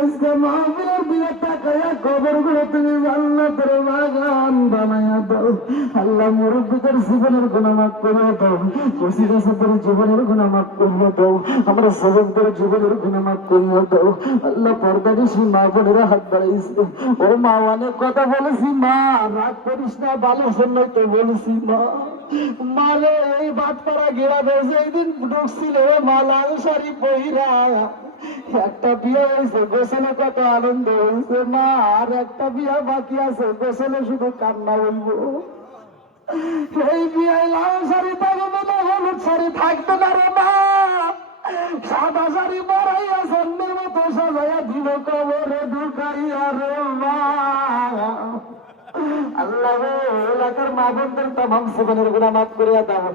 আজকে মাহফিলের দিকে তাকায়া কবরগুলো তুমি জান্নাতের বাগান বানায়া দাও। আল্লাহ মুরব্বীদের জীবনের গুণা মাফ করে দাও। মসজিদ সাদের জীবনের গুণা মাফ করে দাও। আমরা সবকদের জীবনের গুণা মাফ করে দাও। আল্লাহ পর্দা বেশি মা বোনেরা হাত বাড়াইছে। ও মা, অনেক কথা বলেছি মা। রাগ করিস না, ভালো শুনলে তো বলেছি মা। মালে এই বাদ পাড়া গেরা বেজে একদিন ঢুকছিল মা, লাল শাড়ি পহিরা একটা বিয়ে হয়েছে, গোসলে কত আনন্দ হয়েছে, মা, আর একটা বিয়ে বাকি আছে, গোসলে শুধু কান্না হইব এই বিয়ে লাল শাড়ি থাকবে না হলুদ শাড়ি থাকবে না রে মা। সাদা শাড়ি পরাইয়া সন্ধ্যের মতো সাজাইয়া দিল কবরে ঢুকাইয়া রে মা। আল্লাহ এলাকার মা বোনদের তাম জীবনের গুণা মাফ করিয়া দাও।